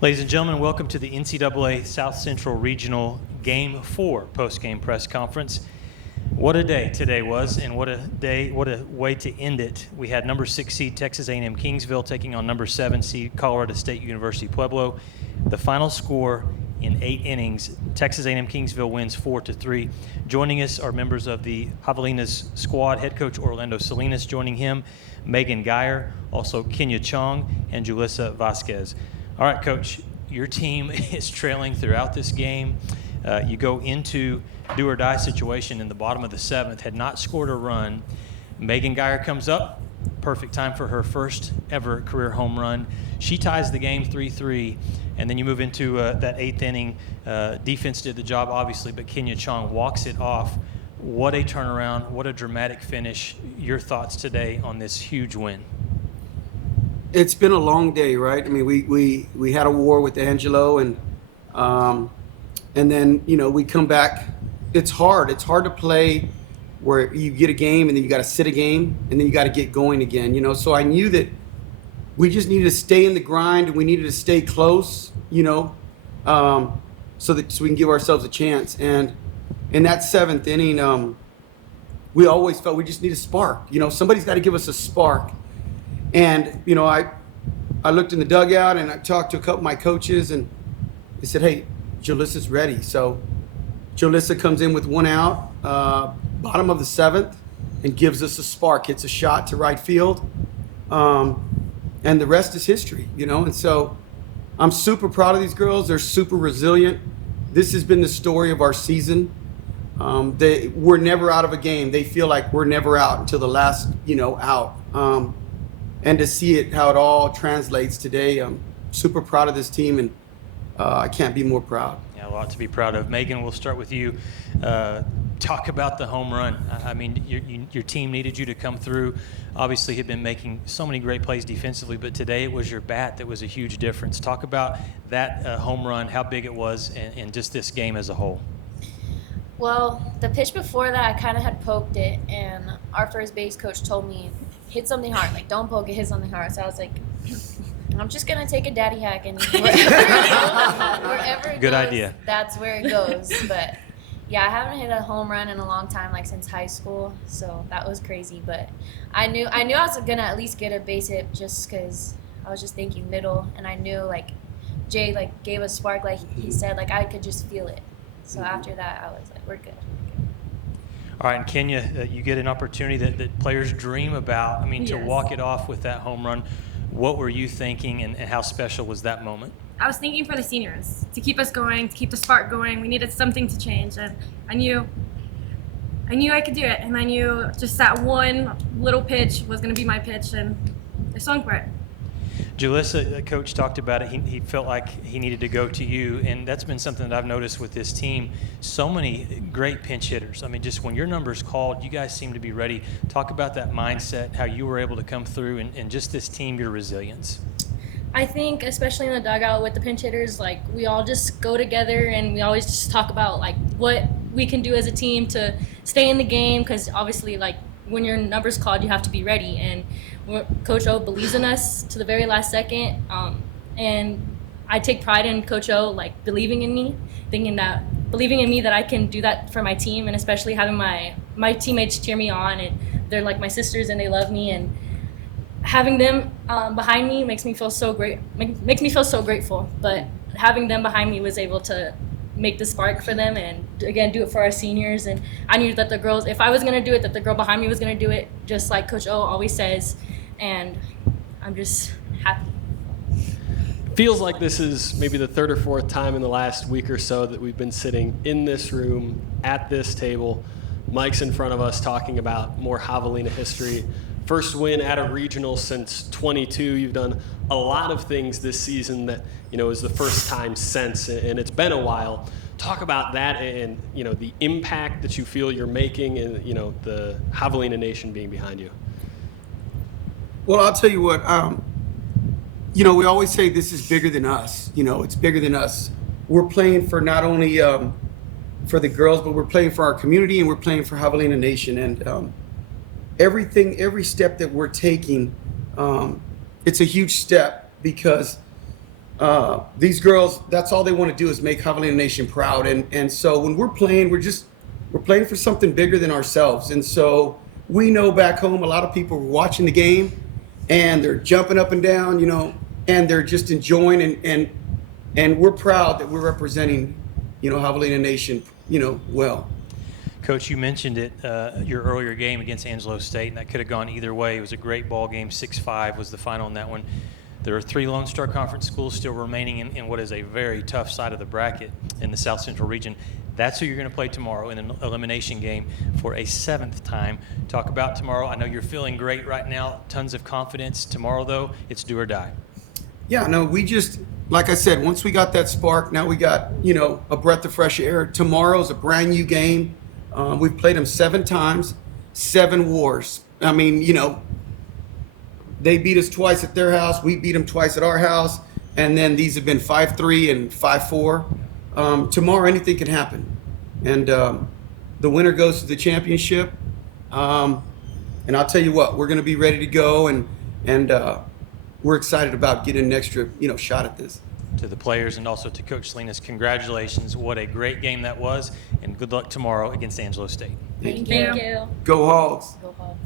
Ladies and gentlemen, welcome to the NCAA South Central Regional Game 4 post-game press conference. What a day today was, and what a way to end it. We had number 6 seed Texas A&M-Kingsville taking on number 7 seed Colorado State University-Pueblo. The final score in 8 innings, Texas A&M-Kingsville wins 4-3. Joining us are members of the Javelinas squad, head coach Orlando Salinas joining him, Megan Geyer, also Kennia Chong, and Julissa Vasquez. All right, Coach, your team is trailing throughout this game. You go into do-or-die situation in the bottom of the 7th, had not scored a run. Megan Geyer comes up, perfect time for her first ever career home run. She ties the game 3-3, and then you move into that 8th inning. Defense did the job, obviously, but Kennia Chong walks it off. What a turnaround, what a dramatic finish. Your thoughts today on this huge win? It's been a long day, right? I mean, we had a war with Angelo, and then we come back. It's hard. It's hard to play where you get a game and then you got to sit a game and then you got to get going again. So I knew that we just needed to stay in the grind and we needed to stay close. So we can give ourselves a chance. And in that 7th inning, we always felt we just need a spark. Somebody's got to give us a spark. And, I looked in the dugout and I talked to a couple of my coaches and they said, hey, Julissa's ready. So Julissa comes in with 1 out, bottom of the 7th, and gives us a spark, hits a shot to right field. And the rest is history, And so I'm super proud of these girls. They're super resilient. This has been the story of our season. We're never out of a game. They feel like we're never out until the last, out. And to see it, how it all translates today, I'm super proud of this team, and I can't be more proud. Yeah, a lot to be proud of. Megan, we'll start with you. Talk about the home run. I mean, your team needed you to come through. Obviously, had been making so many great plays defensively, but today it was your bat that was a huge difference. Talk about that home run, how big it was, and just this game as a whole. Well, the pitch before that, I kind of had poked it, and our first base coach told me, hit something hard. Like, don't poke it, hit something hard. So I was like, I'm just going to take a daddy hack, and wherever it Good goes, idea. That's where it goes. But, yeah, I haven't hit a home run in a long time, like since high school. So that was crazy. But I knew I was going to at least get a base hit just because I was just thinking middle. And I knew, like, Jay, gave a spark, like he said. Like, I could just feel it. So after that, I was like, we're good. All right, and Kennia, you get an opportunity that players dream about. I mean, Yes. to walk it off with that home run, what were you thinking, and how special was that moment? I was thinking for the seniors, to keep us going, to keep the spark going. We needed something to change, and I knew I could do it, and I knew just that one little pitch was going to be my pitch, and I swung for it. Julissa, Coach talked about it. He felt like he needed to go to you, and that's been something that I've noticed with this team. So many great pinch hitters. I mean, just when your number's called, you guys seem to be ready. Talk about that mindset, how you were able to come through, and just this team, your resilience. I think, especially in the dugout with the pinch hitters, we all just go together and we always just talk about, what we can do as a team to stay in the game, because obviously, when your number's called, you have to be ready. And Coach O believes in us to the very last second. And I take pride in Coach O, believing in me, believing in me that I can do that for my team, and especially having my teammates cheer me on. And they're like my sisters and they love me. And having them behind me makes me feel so grateful. But having them behind me was able to make the spark for them and, again, do it for our seniors. And I knew that the girls, if I was going to do it, that the girl behind me was going to do it, just like Coach O always says. And I'm just happy. Feels like this is maybe the 3rd or 4th time in the last week or so that we've been sitting in this room at this table, mics in front of us, talking about more Javelina history. First win at a regional since 22. You've done a lot of things this season that, is the first time since, and it's been a while. Talk about that and, the impact that you feel you're making and, the Javelina Nation being behind you. Well, I'll tell you what, we always say this is bigger than us. It's bigger than us. We're playing for not only for the girls, but we're playing for our community and we're playing for Javelina Nation. And every step that we're taking, it's a huge step because these girls, that's all they want to do is make Javelina Nation proud. And so when we're playing, we're playing for something bigger than ourselves. And so we know back home, a lot of people were watching the game and they're jumping up and down, and they're just enjoying and we're proud that we're representing, Javelina Nation, well. Coach, you mentioned it, your earlier game against Angelo State, and that could have gone either way. It was a great ball game. 6-5 was the final in that one. There are 3 Lone Star Conference schools still remaining in what is a very tough side of the bracket in the South Central region. That's who you're going to play tomorrow in an elimination game for a 7th time. Talk about tomorrow. I know you're feeling great right now, tons of confidence. Tomorrow, though, it's do or die. Yeah, no, we just, like I said, once we got that spark, now we got, a breath of fresh air. Tomorrow's a brand new game. We've played them 7 times, 7 wars. I mean, they beat us twice at their house. We beat them twice at our house. And then these have been 5-3 and 5-4. Tomorrow, anything can happen. And the winner goes to the championship. And I'll tell you what, we're going to be ready to go. And we're excited about getting an extra, shot at this. To the players and also to Coach Salinas, congratulations. What a great game that was. And good luck tomorrow against Angelo State. Thank you. you. Go Hogs. Go Hogs.